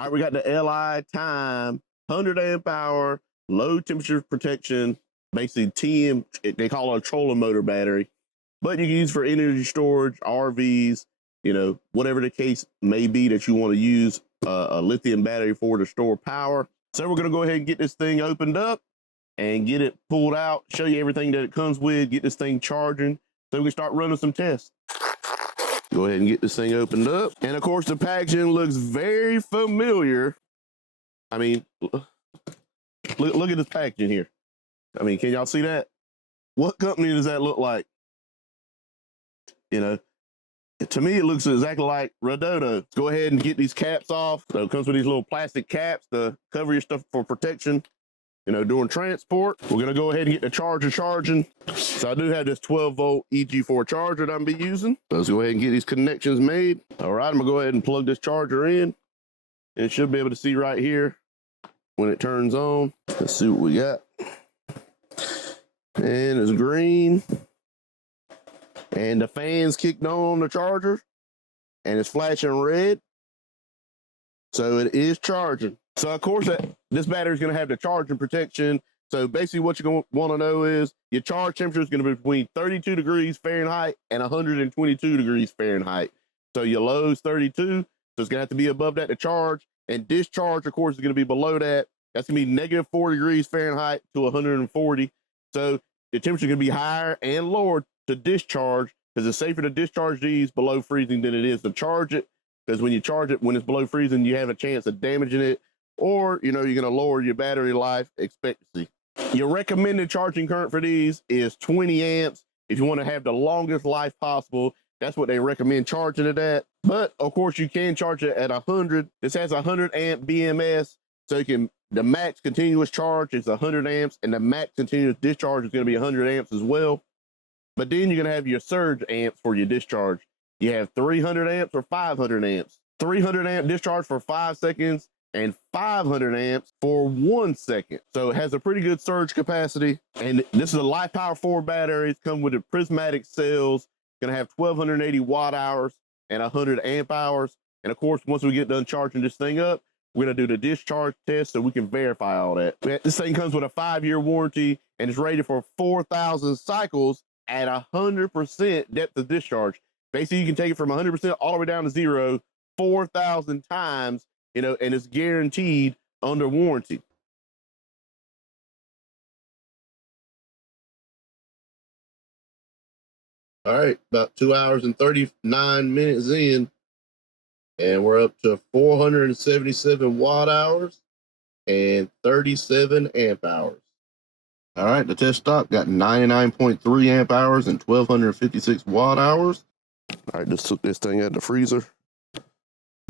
All right, we got the LiTime 100 amp hour, low temperature protection, basically TM, they call it a trolling motor battery, but you can use for energy storage, RVs, you know, whatever the case may be that you want to use a lithium battery for to store power. So we're going to go ahead and get this thing opened up and get it pulled out, show you everything that it comes with, get this thing charging so we can start running some tests. Go ahead and get this thing opened up. And of course, the packaging looks very familiar. I mean, look at this packaging here. I mean, can y'all see that? What company does that look like? You know, to me, it looks exactly like Redodo. Let's go ahead and get these caps off. So it comes with these little plastic caps to cover your stuff for protection, you know, during transport. We're gonna go ahead and get the charger charging. So I do have this 12-volt EG4 charger that I'm gonna be using. So let's go ahead and get these connections made. All right, I'm gonna go ahead and plug this charger in. And it should be able to see right here when it turns on. Let's see what we got. And it's green. And the fan's kicked on the charger. And it's flashing red. So it is charging. So of course, this battery is going to have the charging protection. So basically what you're going to want to know is your charge temperature is going to be between 32 degrees Fahrenheit and 122 degrees Fahrenheit. So your low is 32. So it's going to have to be above that to charge. And discharge, of course, is going to be below that. That's going to be -4 degrees Fahrenheit to 140. So the temperature is going to be higher and lower to discharge, because it's safer to discharge these below freezing than it is to charge it. Because when you charge it when it's below freezing, you have a chance of damaging it, or you know, you're going to lower your battery life expectancy. Your recommended charging current for these is 20 amps. If you want to have the longest life possible, that's what they recommend charging it at. But of course, you can charge it at 100. This has 100 amp BMS, so you can, the max continuous charge is 100 amps, and the max continuous discharge is going to be 100 amps as well. But then you're going to have your surge amps for your discharge. You have 300 amps or 500 amps. 300 amp discharge for 5 seconds and 500 amps for 1 second. So it has a pretty good surge capacity. And this is a LiPower 4 battery. It's come with the prismatic cells. Going to have 1280 watt hours and 100 amp hours. And of course, once we get done charging this thing up, we're going to do the discharge test so we can verify all that. This thing comes with a 5-year warranty and it's rated for 4,000 cycles at 100% depth of discharge. Basically, you can take it from 100% all the way down to 0, 4,000 times, you know, and it's guaranteed under warranty. All right, about 2 hours and 39 minutes in, and we're up to 477 watt hours and 37 amp hours. All right, the test stock got 99.3 amp hours and 1,256 watt hours. All right, just took this thing out the freezer.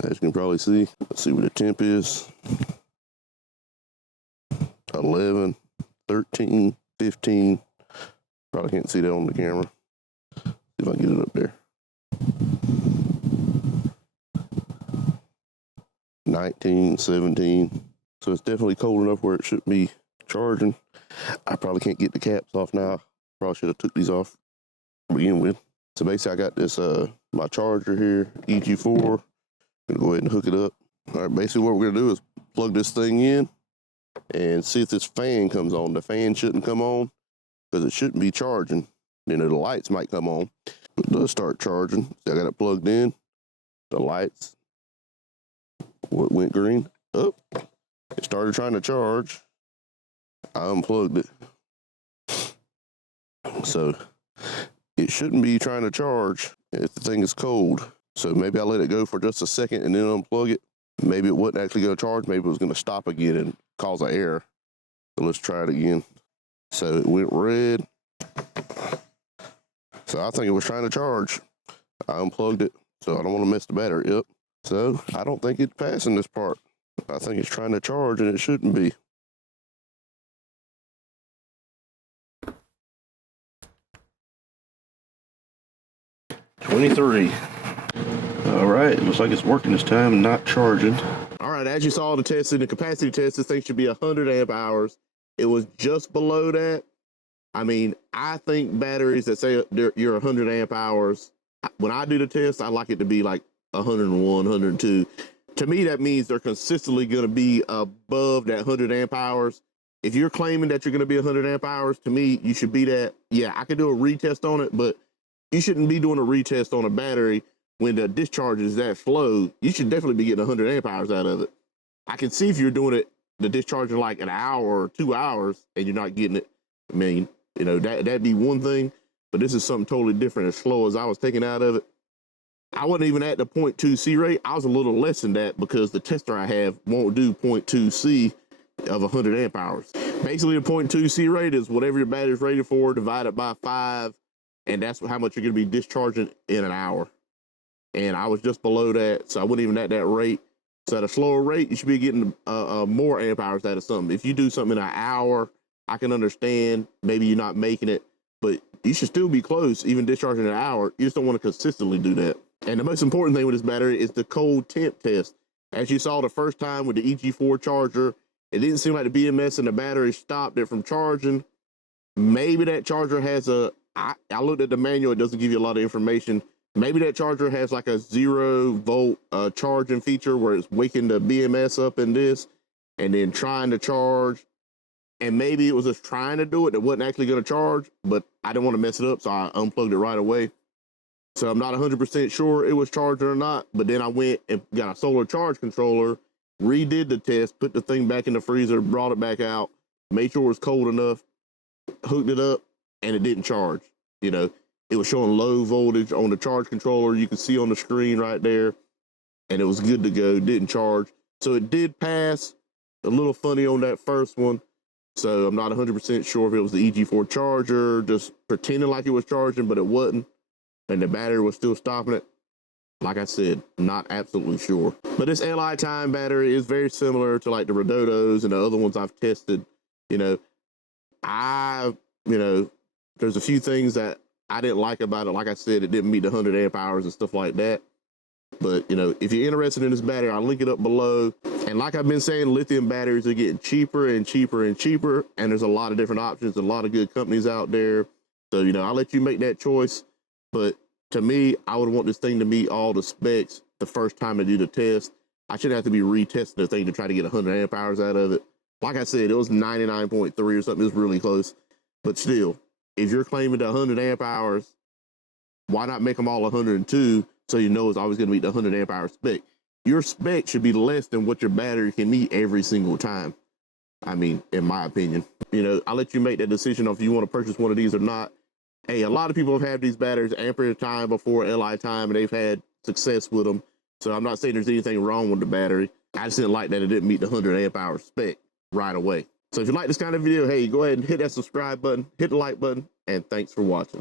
As you can probably see, let's see what the temp is. 11, 13, 15. Probably can't see that on the camera. See if I can get it up there. 19, 17. So it's definitely cold enough where it should be charging. I probably can't get the caps off now. Probably should have took these off to begin with. So basically I got this my charger here, EG4. Gonna go ahead and hook it up. All right, basically what we're gonna do is plug this thing in and see if this fan comes on. The fan shouldn't come on because it shouldn't be charging. You know, the lights might come on. It does start charging. See, I got it plugged in. The lights went green. Oh, it started trying to charge. I unplugged it. So it shouldn't be trying to charge if the thing is cold. So maybe I let it go for just a second and then unplug it. Maybe it wasn't actually going to charge. Maybe it was going to stop again and cause an error. So let's try it again. So it went red. So I think it was trying to charge. I unplugged it, so I don't want to mess the battery up. So I don't think it's passing this part. I think it's trying to charge and it shouldn't be. $23. All right, it looks like it's working this time, not charging. All right, as you saw the test, in the capacity test, this thing should be 100 amp hours. It was just below that. I mean, I think batteries that say you're 100 amp hours, when I do the test, I like it to be like 101, 102. to me, that means they're consistently going to be above that 100 amp hours. If you're claiming that you're going to be 100 amp hours, to me, you should be that. Yeah, I could do a retest on it, but you shouldn't be doing a retest on a battery when the discharge is that slow. You should definitely be getting 100 amp hours out of it. I can see if you're doing it, the discharge in like an hour or 2 hours, and you're not getting it. I mean, you know, that'd be one thing, but this is something totally different. As slow as I was taking out of it, I wasn't even at the 0.2 C rate. I was a little less than that because the tester I have won't do 0.2 C of 100 amp hours. Basically, the 0.2 C rate is whatever your battery is rated for divided by 5, and that's how much you're going to be discharging in an hour. And I was just below that, so I wasn't even at that rate. So at a slower rate, you should be getting more amp hours out of something. If you do something in an hour, I can understand maybe you're not making it, but you should still be close, even discharging an hour. You just don't want to consistently do that. And the most important thing with this battery is the cold temp test. As you saw the first time with the EG4 charger, it didn't seem like the BMS and the battery stopped it from charging. Maybe that charger has I looked at the manual, it doesn't give you a lot of information. Maybe that charger has like a 0 volt charging feature where it's waking the BMS up in this and then trying to charge. And maybe it was just trying to do it. It wasn't actually going to charge, but I didn't want to mess it up, so I unplugged it right away. So I'm not 100% sure it was charged or not, but then I went and got a solar charge controller, redid the test, put the thing back in the freezer, brought it back out, made sure it was cold enough, hooked it up, and it didn't charge. You know, it was showing low voltage on the charge controller. You can see on the screen right there, and it was good to go, didn't charge. So it did pass. A little funny on that first one. So I'm not 100% sure if it was the EG4 charger, just pretending like it was charging, but it wasn't. And the battery was still stopping it. Like I said, not absolutely sure. But this LiTime battery is very similar to like the Redodos and the other ones I've tested. You know, there's a few things that I didn't like about it. Like I said, it didn't meet the 100 amp hours and stuff like that. But, you know, if you're interested in this battery, I'll link it up below. And like I've been saying, lithium batteries are getting cheaper and cheaper and cheaper. And there's a lot of different options, a lot of good companies out there. So, you know, I'll let you make that choice. But to me, I would want this thing to meet all the specs the first time I do the test. I shouldn't have to be retesting the thing to try to get 100 amp hours out of it. Like I said, it was 99.3 or something. It was really close. But still, if you're claiming the 100 amp hours, why not make them all 102 so you know it's always going to meet the 100 amp hour spec? Your spec should be less than what your battery can meet every single time. I mean, in my opinion. You know, I'll let you make that decision if you want to purchase one of these or not. Hey, a lot of people have had these batteries ample time before LiTime, and they've had success with them. So I'm not saying there's anything wrong with the battery. I just didn't like that it didn't meet the 100 amp hour spec right away. So if you like this kind of video, hey, go ahead and hit that subscribe button, hit the like button, and thanks for watching.